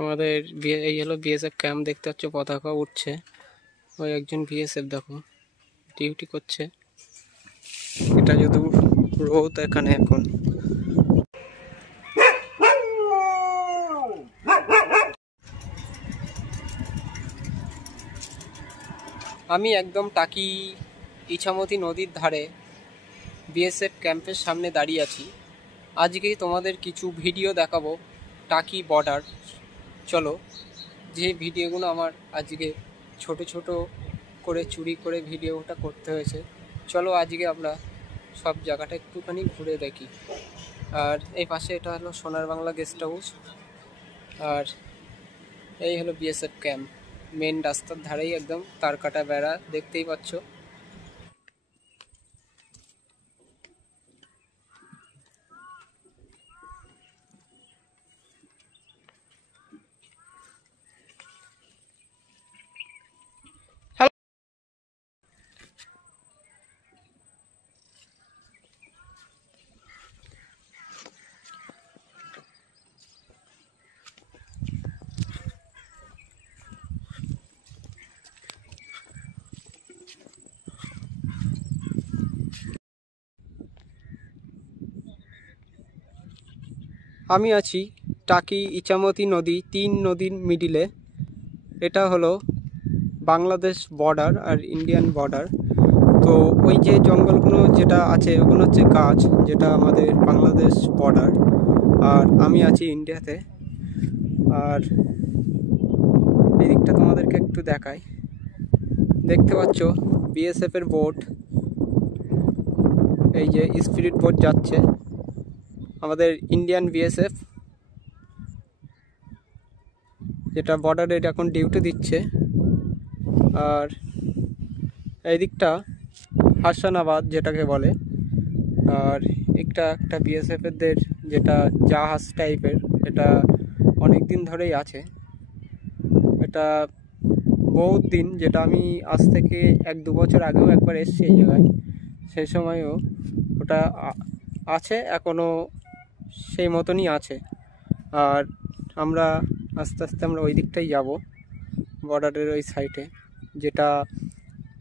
আমাদের এই হলো বিএসএফ ক্যাম্প, দেখতে পাচ্ছ পতাকা উঠছে। ওই একজন বিএসএফ দেখো ডিউটি করছে। এটা যদি রোদ এখানে এখন। আমি একদম টাকি ইছামতি নদীর ধারে বিএসএফ ক্যাম্পের সামনে দাঁড়িয়ে আছি। আজকে তোমাদের কিছু ভিডিও দেখাবো টাকি বর্ডার। চলো, যে ভিডিওগুলো আমার আজকে ছোট ছোট করে চুরি করে ভিডিওটা করতে হয়েছে, চলো আজকে আমরা সব জায়গাটা একটুখানি ঘুরে দেখি। আর এই পাশে এটা হলো সোনার বাংলা গেস্ট হাউস, আর এই হলো বিএসএফ ক্যাম্প। মেন রাস্তার ধারেই একদম তার কাটা বেড়া, দেখতেই পাচ্ছ। আমি আছি টাকি ইছামতি নদী, 3 নদীর মিডিলে। এটা হলো বাংলাদেশ বর্ডার আর ইন্ডিয়ান বর্ডার। তো ওই যে জঙ্গলগুলো যেটা আছে ওগুলো হচ্ছে গাছ, যেটা আমাদের বাংলাদেশ বর্ডার। আর আমি আছি ইন্ডিয়াতে। আর এই দিকটা তোমাদেরকে একটু দেখাই। দেখতে পাচ্ছ বিএসএফের বোট, এই যে স্পিরিট বোট যাচ্ছে, আমাদের ইন্ডিয়ান বিএসএফ যেটা বর্ডারে এখন ডিউটি দিচ্ছে। আর এই দিকটা হাসানাবাদ যেটাকে বলে। আর একটা বিএসএফেরদের যেটা জাহাজ টাইপের, এটা অনেক দিন ধরেই আছে। এটা বহুত দিন, যেটা আমি আজ থেকে 1-2 বছর আগেও একবার এসেছি এই জায়গায়, সেই সময়ও ওটা আছে, এখনও সেই মতনই আছে। আর আমরা আস্তে আস্তে আমরা ওই দিকটাই যাব, বর্ডারের ওই সাইডে যেটা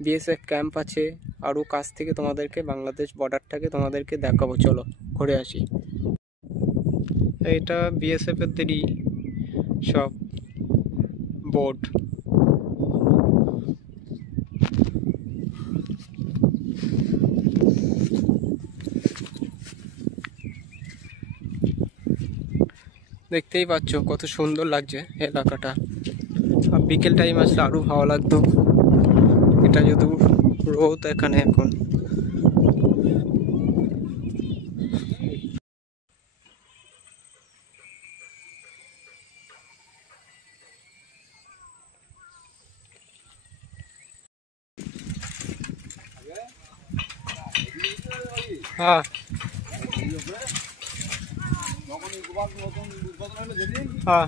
বিএসএফ ক্যাম্প আছে। আরও কাছ থেকে তোমাদেরকে বাংলাদেশ বর্ডারটাকে তোমাদেরকে দেখাবো, চলো ঘুরে আসি। এইটা বিএসএফেরদেরই সব বোট। দেখতেই পাচ্ছ কত সুন্দর লাগছে এলাকাটা। আর বিকেল টাইম আসলে আরও ভালো লাগতো। এটা যদি রোদ এখানে এখন। হ্যাঁ হ্যাঁ,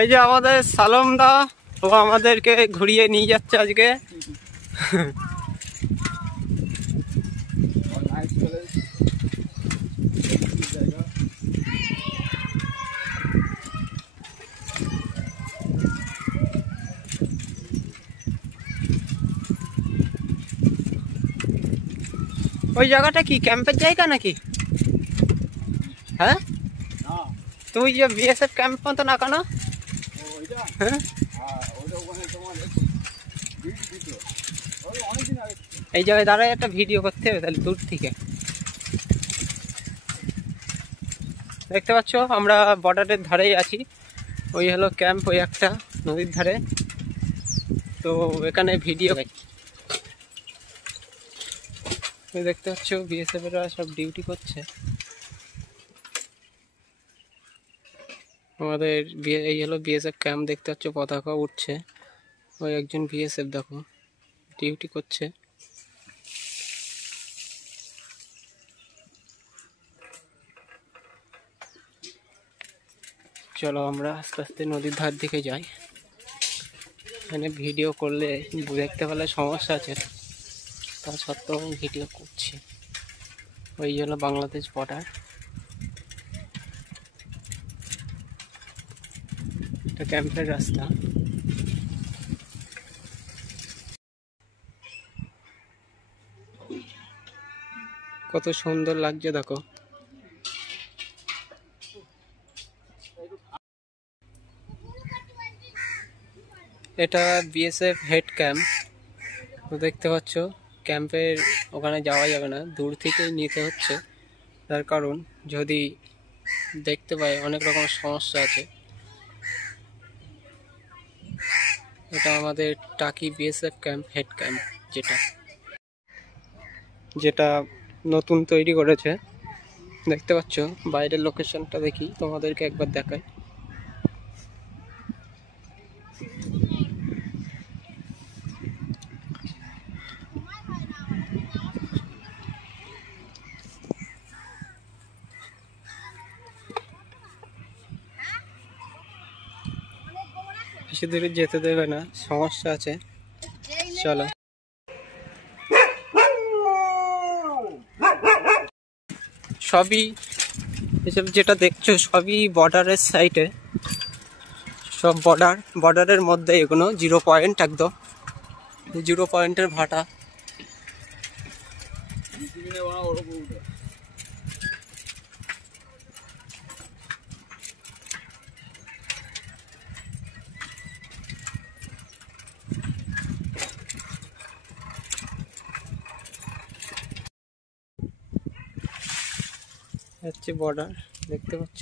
এই যে আমাদের সালম দা, ও আমাদেরকে ঘুরিয়ে নিয়ে যাচ্ছে আজকে। ওই জায়গাটা কি ক্যাম্পের জায়গা নাকি? হ্যাঁ, তুই যে বিএসএফ ক্যাম্প মতো না কেন? হ্যাঁ, এই জায়গায় দাঁড়ায় একটা ভিডিও করতে হবে তাহলে দূর থেকে। দেখতে পাচ্ছ আমরা বর্ডারের ধারেই আছি। ওই হলো ক্যাম্প, ওই একটা নদীর ধারে। তো এখানে ভিডিও দেখতে পাচ্ছ বিএসএফেরা সব ডিউটি করছে। আমাদের এই হলো বিএসএফ ক্যাম্প, দেখতে পাচ্ছ পতাকা উঠছে। ওই একজন বিএসএফ দেখো ডিউটি করছে। চলো আমরা আস্তে আস্তে নদীর ধার দিকে যাই। এখানে ভিডিও করলে দেখতে পেলে সমস্যা আছে, তা সত্ত্বেও আমি ভিডিও করছি। ওই হলো বাংলাদেশ বর্ডার। এটা ক্যাম্পের রাস্তা। কত সুন্দর লাগছে দেখো। এটা বিএসএফ হেড ক্যাম্প। তো দেখতে পাচ্ছ ক্যাম্পের ওখানে যাওয়া যাবে না, দূর থেকেই নিতে হচ্ছে। তার কারণ যদি দেখতে পাই অনেক রকম সমস্যা আছে। এটা আমাদের টাকি বিএসএফ ক্যাম্প হেড ক্যাম্প, যেটা নতুন তৈরি করেছে। দেখতে পাচ্ছ বাইরের লোকেশনটা দেখি তোমাদেরকে একবার দেখাই। বেশি দূরে যেতে দেবে না, সমস্যা আছে। চলো। সবই এসব যেটা দেখছো সবই বর্ডারের সাইডে, সব বর্ডারের মধ্যে এগুলো 0 পয়েন্ট, একদম 0 পয়েন্টের ভাটা। হচ্ছে বর্ডার, দেখতে পাচ্ছ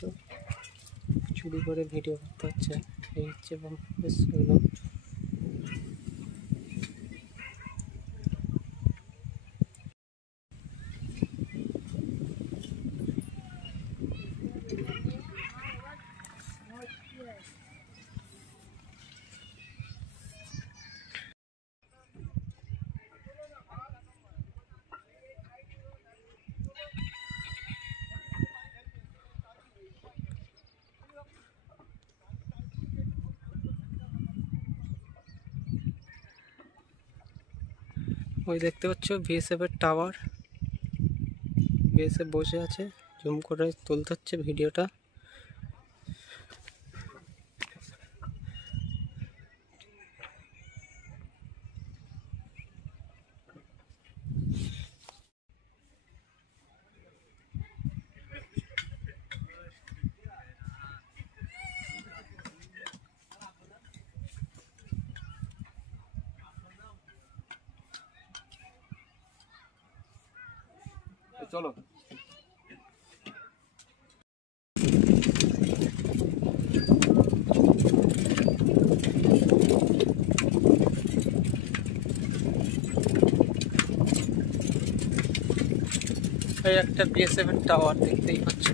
চুরি করে ভিডিও করতে হচ্ছে। এই হচ্ছে বেশ এগুলো। ওই দেখতে পাচ্ছ বিএসএফ এর টাওয়ার, বিএসএফ বসে আছে, জুম করে তুলতে হচ্ছে ভিডিওটা। চলো। এই একটা বিএসএফ এর টাওয়ার দেখতেই পাচ্ছ।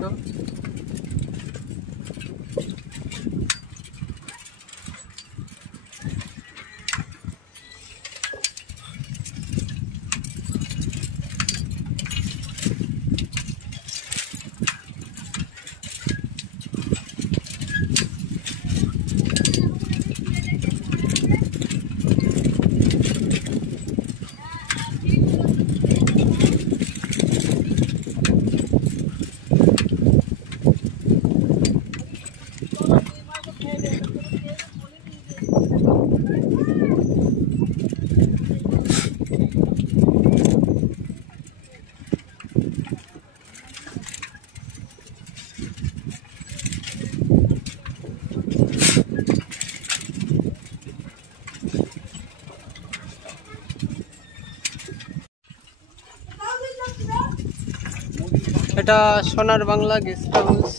এটা সোনার বাংলা গেস্ট হাউস।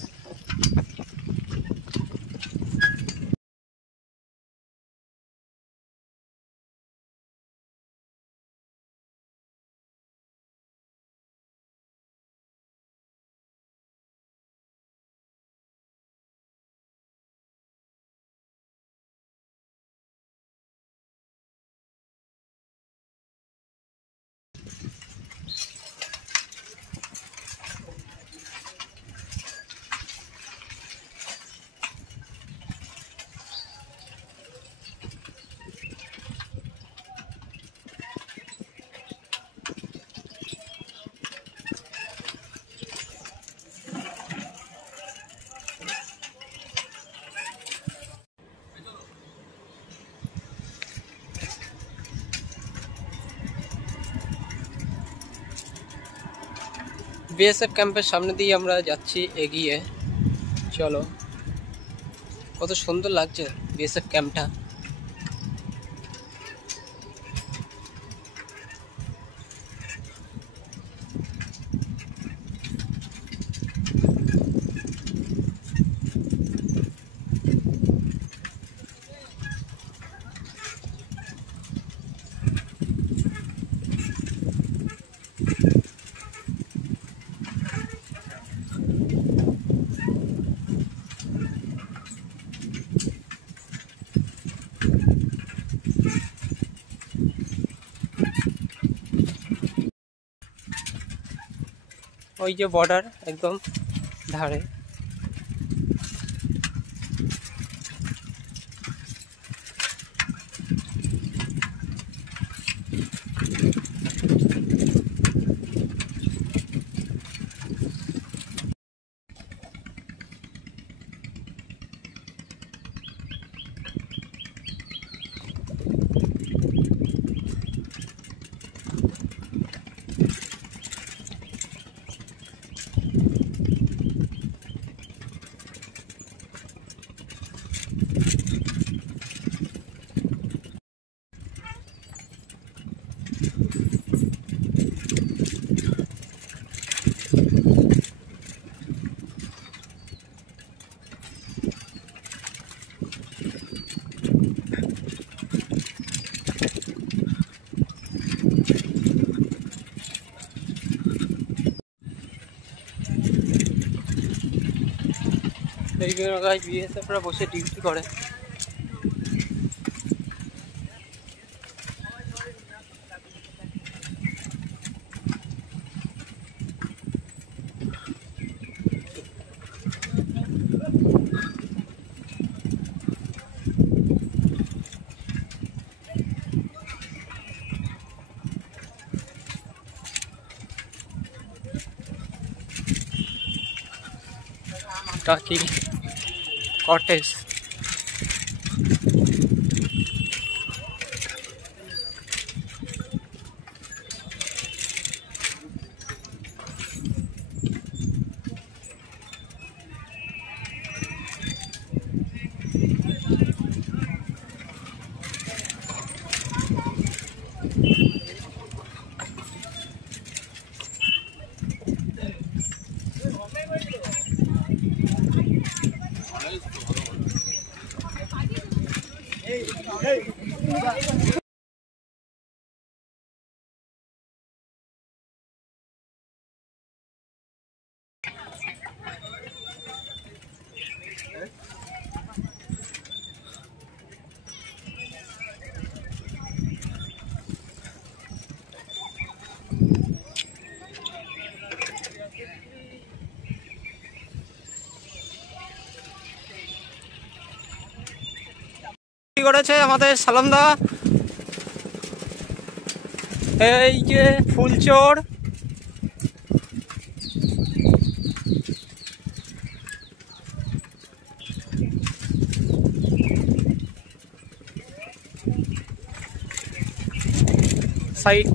বিএসএফ ক্যাম্পের সামনে দিয়ে আমরা যাচ্ছি এগিয়ে। চলো, কত সুন্দর লাগছে বিএসএফ ক্যাম্পটা। ওই যে বর্ডার একদম ধারে। এইগুলো গাছ বিএসএফরা বসে ডিউটি করে। টাকি কটেজ। করেছে আমাদের সালামদা। এই যে ফুলচর, সাইড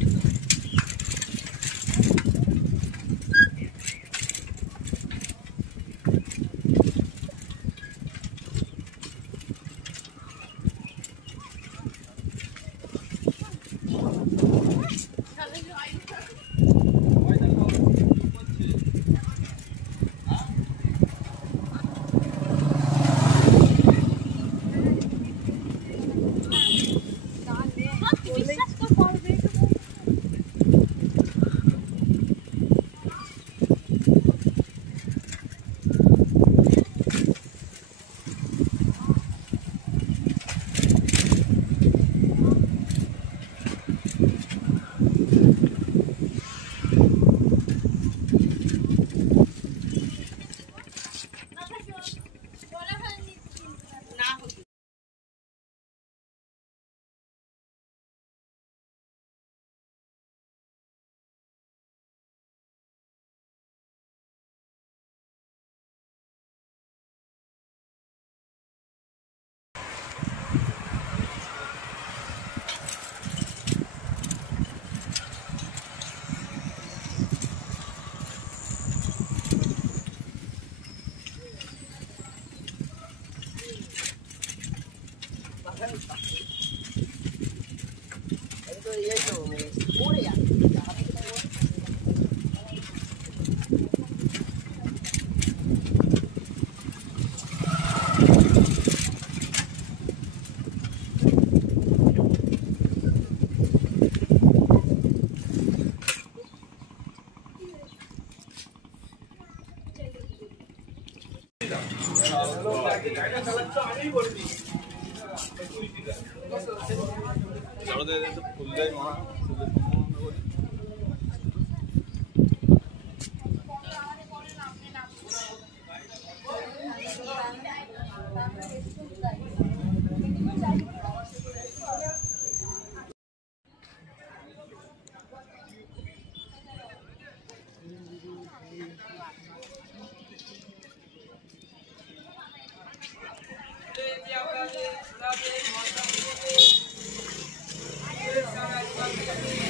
Gracias.